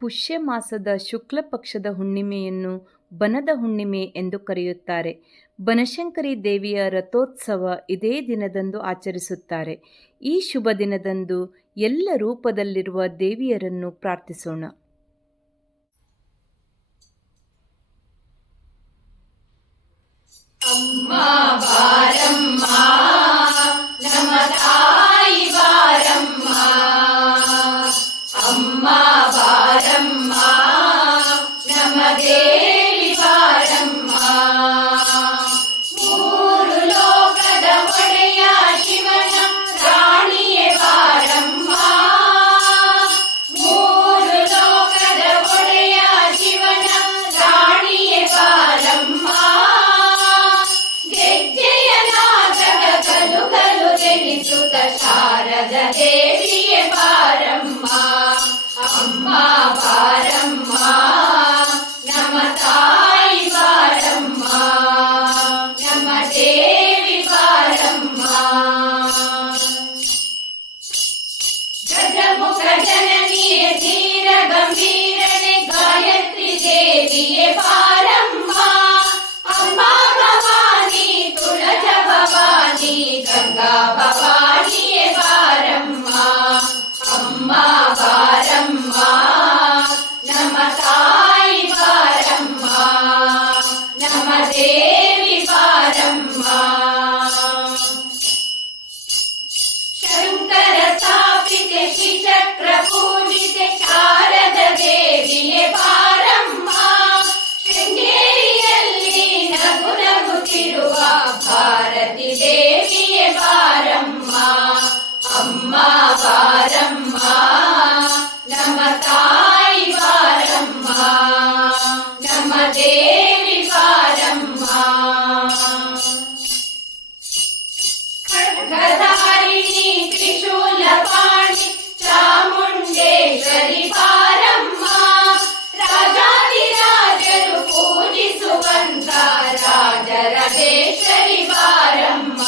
ಪುಷ್ಯ ಮಾಸದ ಶುಕ್ಲ ಪಕ್ಷದ ಹುಣ್ಣಿಮೆಯನ್ನು ಬನದ ಹುಣ್ಣಿಮೆ ಎಂದು ಕರೆಯುತ್ತಾರೆ. ಬನಶಂಕರಿ ದೇವಿಯ ರಥೋತ್ಸವ ಇದೇ ದಿನದಂದು ಆಚರಿಸುತ್ತಾರೆ. ಈ ಶುಭ ದಿನದಂದು ಎಲ್ಲ ರೂಪದಲ್ಲಿರುವ ದೇವಿಯರನ್ನು ಪ್ರಾರ್ಥಿಸೋಣ. ಅಮ್ಮ ಬಾರಮ್ಮ, ನಮ್ಮ ತಾಯಿ ಬಾರಮ್ಮ, ಅಮ್ಮ ಬಾರಮ್ಮ, ನಮ್ಮ ದೇವಿ ಬಾರಮ್ಮ. ಮೂರು ಲೋಕದ ಒಡೆಯ ಶಿವನ ರಾಣಿಯೇ ಬಾರಮ್ಮ, ಮೂರು ಲೋಕದ ಒಡೆಯ ಶಿವನ ರಾಣಿಯೇ ಬಾರಮ್ಮ. ಜನಿಸುತ್ತ ಶಾರದ ದೇವಿಯೇ ಬಾರಮ್ಮ, ಅಮ್ಮ ಬಾರಮ್ಮ, ನಮ್ಮ ತಾಯಿ ಬಾರಮ್ಮ, ನಮ್ಮ ದೇವಿ ಬಾರಮ್ಮ. ಗಜಮುಖ ಜನನಿಯೇ ಧೀರ ಗಂಭೀರನೆ ಗಾಯತ್ರಿ ದೇವಿಯೇ ಬಾರಮ್ಮ, ಅಮ್ಮ ಭವಾನಿ ತುಳಜ ಭವಾನಿ ಗಂಗಾ ಭವಾನಿಯೇ ಬಾರಮ್ಮ, ಅಮ್ಮ ಬಾರಮ್ಮ, ನಮ್ಮ ತಾಯಿ ಬಾರಮ್ಮ, ನಮ್ಮ ದೇವಿ ಬಾರಮ್ಮ. ಶಂಕರ ಸ್ಥಾಪಿತೆ ಶ್ರೀಚಕ್ರ ಪೂಜಿತೆ ಶಾರದ ದೇವಿಯೇ ಬಾರಮ್ಮ, ಶೃಂಗೇರಿಯಲ್ಲಿ ನಗು ನಗುತ್ತಿರುವ ಭಾರತಿ ದೇವಿಯೇ ಬಾರಮ್ಮ, ಅಮ್ಮ ಬಾರಮ್ಮ, ನಮ್ಮ ತಾಯಿ ಬಾರಮ್ಮ, ನಮ್ಮ ದೇವಿ ಬಾರಮ್ಮ. ಖಡ್ಗಧಾರಿಣಿ ತ್ರಿಶೂಲ ಪಾಣಿ ಚಾಮುಂಡೇಶ್ವರಿ ಬಾರಮ್ಮ, ರಾಜಾದಿರಾಜರು ಪೂಜಿಸುವಂತ ರಾಜರಾಜೇಶ್ವರಿ ಬಾರಮ್ಮ,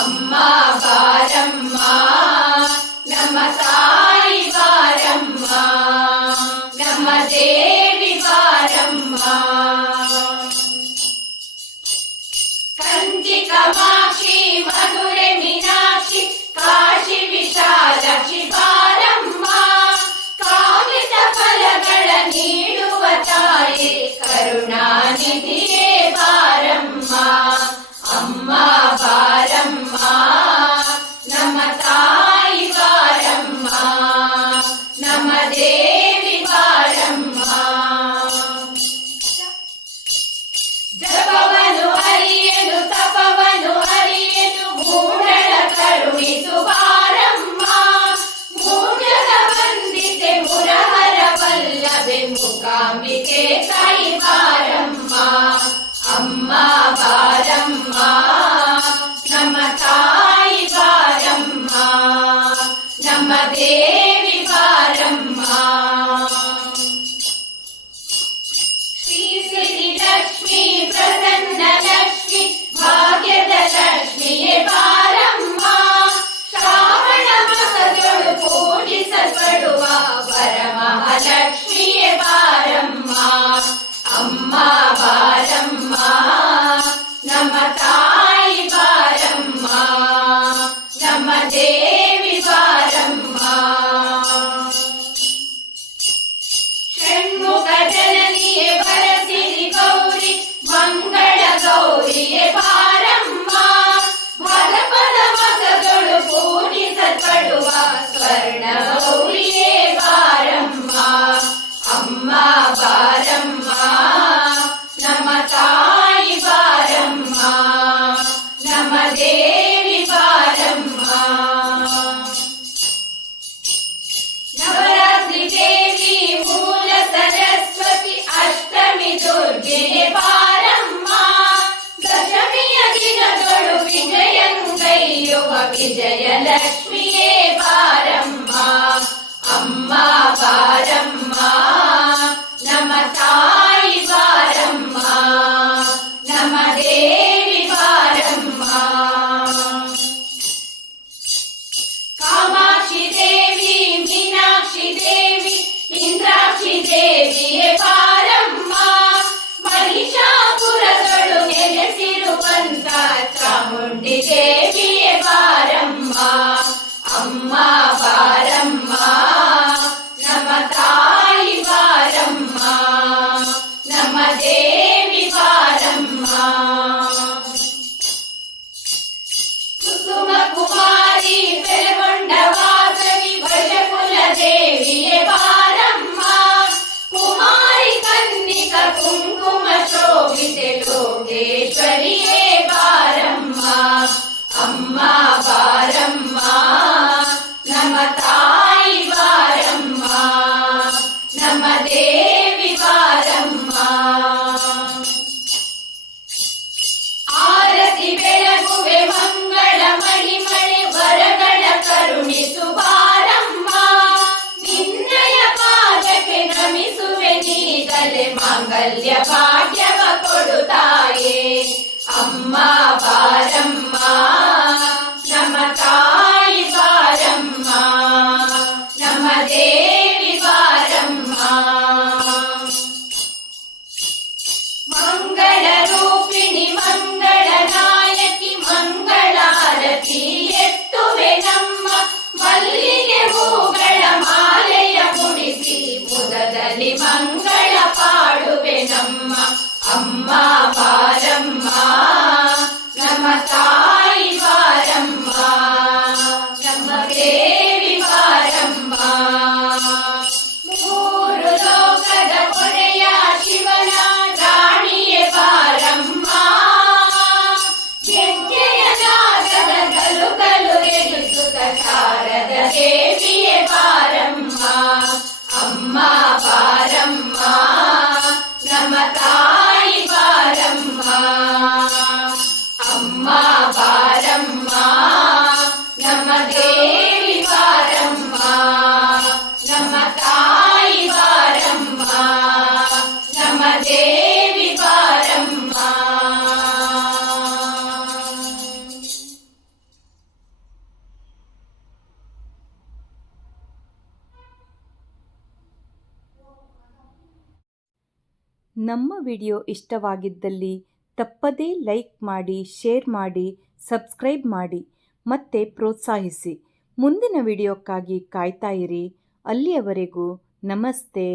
ಅಮ್ಮ ಬಾರಮ್ಮ, ನಮ್ಮ ತಾಯಿ ಬಾರಮ್ಮ, ನಮ್ಮ ದೇವಿ ಬಾರಮ್ಮ. ಕಂಚಿ ಕಾಮಾಕ್ಷಿ ಮಧುರೆ ಮೀನಾಕ್ಷಿ ಕಾಶಿ ವಿಶಾಲಾಕ್ಷಿ ಬಾರಮ್ಮ, ಕಾಮಿತ ಫಲಗಳ ನೀಡುವ ತಾಯಿ ಕರುಣಾನಿಧಿಯೇ ಬಾರಮ್ಮ, ಅಮ್ಮ ಬಾರಮ್ಮ, ನಮ್ಮ ತಾಯಿ ಬಾರಮ್ಮ, ನಮ್ಮ ದೇವಿ ಬಾರಮ್ಮ. ಜಪವನು ಅರಿಯನು ತಪವನು ಅರಿಯನು ಮೂಢಳ ಕರುಣಿಸು ಬಾರಮ್ಮ, ಮೂಢಳ ವಂದಿತೆ ಮುರಹರ ವಲ್ಲಭೆ ಮೂಕಾಂಬಿಕೆ ತಾಯಿ ಬಾರಮ್ಮ, ಅಮ್ಮ ಬಾರಮ್ಮ, ನಮ್ಮ ತಾಯಿ ಬಾರಮ್ಮ, ನಮ್ಮ ದೇವಿ ಬಾರಮ್ಮ. ಶ್ರೀ ಸಿರಿ ಲಕ್ಷ್ಮೀ ಪ್ರಸನ್ನ ಲಕ್ಷ್ಮಿ ಭಾಗ್ಯದ ಲಕ್ಷ್ಮಿಯೇ ಬಾರಮ್ಮ, ಶ್ರಾವಣ ಮಾಸದೊಳು ಪೂಜಿಸಲ್ಪಡುವ ವರಮಹಾಲಕ್ಷ್ಮಿಯೇ ಬಾರಮ್ಮ, ಅಮ್ಮ ಬಾರಮ್ಮ, ನಮ್ಮ ತಾಯಿ ಬಾರಮ್ಮ, ನಮ್ಮ ದೇವಿ ಬಾರಮ್ಮ. ಷಣ್ಮುಖ ಜನನಿಯೇ ವರಸಿರಿ ಗೌರಿ ಮಂಗಳ ಗೌರಿಯೇ ಬಾರಮ್ಮ, ಭಾದ್ರಪದ ಮಾಸದೊಳು ಪೂಜಿಸಲ್ಪಡುವ ಸ್ವರ್ಣ ಗೌರಿಯೇ ಬಾರಮ್ಮ, ಅಮ್ಮ ಬಾರಮ್ಮ, ನಮ್ಮ ತಾಯಿ ಬಾರಮ್ಮ, ನಮ್ಮ ದೇವಿ ಬಾರಮ್ಮ. ನವರಾತ್ರಿ ದೇವಿ ಮೂಲ ಸರಸ್ವತಿ ಅಷ್ಟಮಿ ದುರ್ಗೆಯೇ ಬಾರಮ್ಮ, ದಶಮಿಯ ದಿನದೊಳು ವಿಜಯಂಗೈಯುವ ವಿಜಯಲಕ್ಷ್ಮಿಯೇ ಬಾರಮ್ಮ, ಅಮ್ಮ ಬಾರಮ್ಮ, ನಮ್ಮ ತಾಯಿ ಬಾರಮ್ಮ, ನಮ್ಮ ದೇವಿ ಬಾರಮ್ಮ. ಕಾಮಾಕ್ಷಿ ದೇವಿ ಮೀನಾಕ್ಷಿ ದೇವಿ ಇಂದ್ರ ದೇವಿಯೇ ಬಾರಮ್ಮ, ಮಹಿಷಾಪುರದೊಳು ನೆಲೆಸಿರುವಂತ ಚಾಮುಂಡಿ ದೇವಿಯೇ ಬಾರಮ್ಮ. ಅಮ್ಮ ಬಾರಮ್ಮ, ನಮ್ಮ ತಾಯಿ ಬಾರಮ್ಮ, ನಮ್ಮ ದೇವಿ ಬಾರಮ್ಮ. ಕುಸುಮ ಕುಮಾರಿ ಬೆಳಗೊಂಡ ವಾಸವಿ ವಶಕುಲ ದೇವಿಯೇ ಬಾರಮ್ಮ, ಕುಮಾರಿ ಕನ್ನಿಕ ಕುಂಕುಮ ಶೋಭಿತೆ ಲೋಕೇಶ್ವರಿಯೇ ಬಾರಮ್ಮ. ಅಮ್ಮ ಬಾರಮ್ಮ, ನಮ್ಮ ತಾಯಿ ಬಾರಮ್ಮ, ನಮ್ಮ ದೇವಿ ಬಾರಮ್ಮ. ಆರತಿ ಬೆಳಗುವೆ ಮಂಗಳ ಮಣಿಮಣಿ ವರಗಳ ಕರುಣಿಸು ಬಾರಮ್ಮ, ನಿನ್ನಯ ಪಾದಕ್ಕೆ ನಮಿಸುವೆ ನೀಗಲೆ ಮಾಂಗಲ್ಯ ಭಾಗ್ಯವ ಕೊಡುತ್ತಾಯೇ. ಅಮ್ಮ ಬಾರಮ್ಮ, ನಮ್ಮ ತಾಯಿ ಬಾರಮ್ಮ, ನಮ್ಮ ದೇವಿ ಬಾರಮ್ಮ. ಮಂಗಳ ರೂಪಿಣಿ ಮಂಗಳ ನಾಯಕಿ ಮಂಗಳಾರತಿ ಎತ್ತುವೆ ನಮ್ಮ, ಮಲ್ಲಿಗೆ ಹೂಗಳ ಮಾಲೆಯ ಮುಡಿಸಿ ಮುದದಲ್ಲಿ ಮಂಗಳ ಪಾಡುವೆ ನಮ್ಮ. ಅಮ್ಮ ಬಾರಮ್ಮ, ನಮ್ಮ ತಾಯಿ ಬಾರಮ್ಮ, ನಮ್ಮ ದೇವಿ ಬಾರಮ್ಮ. ಮೂರು ಲೋಕದ ಕೊನೆಯ ಶಿವನ ರಾಣಿಯೇ ಬಾರಮ್ಮ, ಗೆಜ್ಜೆಯ ನಾದದ ಗಲು ಗಲು ಎನಿಸುತ್ತ ಶಾರದ ದೇವಿಯೇ ಬಾರಮ್ಮ. ಅಮ್ಮ ಬಾರಮ್ಮ, ನಮ್ಮ ತಾಯಿ ಬಾರಮ್ಮ, ಅಮ್ಮ ಬಾರಮ್ಮ, ನಮ್ಮ ದೇವಿ ಬಾರಮ್ಮ, ನಮ್ಮ ತಾಯಿ ಬಾರಮ್ಮ, ನಮ್ಮ ದೇವಿ ಬಾರಮ್ಮ. ನಮ್ಮ ವಿಡಿಯೋ ಇಷ್ಟವಾಗಿದ್ದಲ್ಲಿ ತಪ್ಪದೇ ಲೈಕ್ ಮಾಡಿ, ಶೇರ್ ಮಾಡಿ, ಸಬ್ಸ್ಕ್ರೈಬ್ ಮಾಡಿ ಮತ್ತು ಪ್ರೋತ್ಸಾಹಿಸಿ. ಮುಂದಿನ ವಿಡಿಯೋಕ್ಕಾಗಿ ಕಾಯ್ತಾ ಇರಿ. ಅಲ್ಲಿಯವರೆಗೂ ನಮಸ್ತೆ.